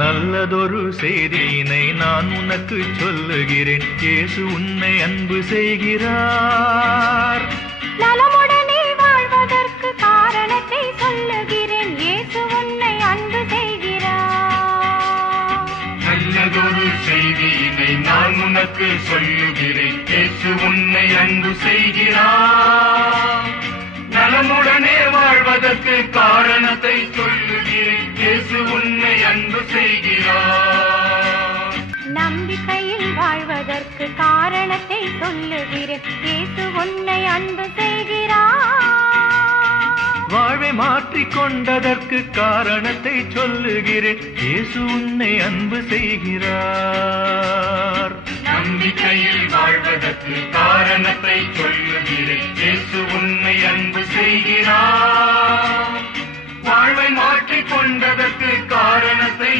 நல்லதொரு செய்தியினை நான் உனக்கு சொல்லுகிறேன். இயேசு உன்னை அன்பு செய்கிறார். நலமுடனே வாழ்வதற்கு காரணத்தை சொல்லுகிறேன். இயேசு உன்னை அன்பு செய்கிறார். நல்லதொரு செய்தியினை நான் உனக்கு சொல்லுகிறேன். இயேசு உன்னை அன்பு செய்கிறார். நலமுடனே வாழ்வதற்கு காரணத்தை சொல்லுகிறேன். இயேசு உன்னை அன்பு செய்கிறார். நம்பிக்கையில் வாழ்வதற்கு காரணத்தை சொல்லுகிறேன். இயேசு உன்னை அன்பு செய்கிறார். வாழ்வை மாற்றிக் கொண்டதற்கு காரணத்தை சொல்லுகிறேன். இயேசு உன்னை அன்பு செய்கிறார். நம்பிக்கையில் வாழ்வதற்கு காரணத்தை சொல்லுகிறேன். இயேசு உன்னை அன்பு செய்கிறார். வாழ்வை மாற்றிக் கொண்டதற்கு காரணத்தை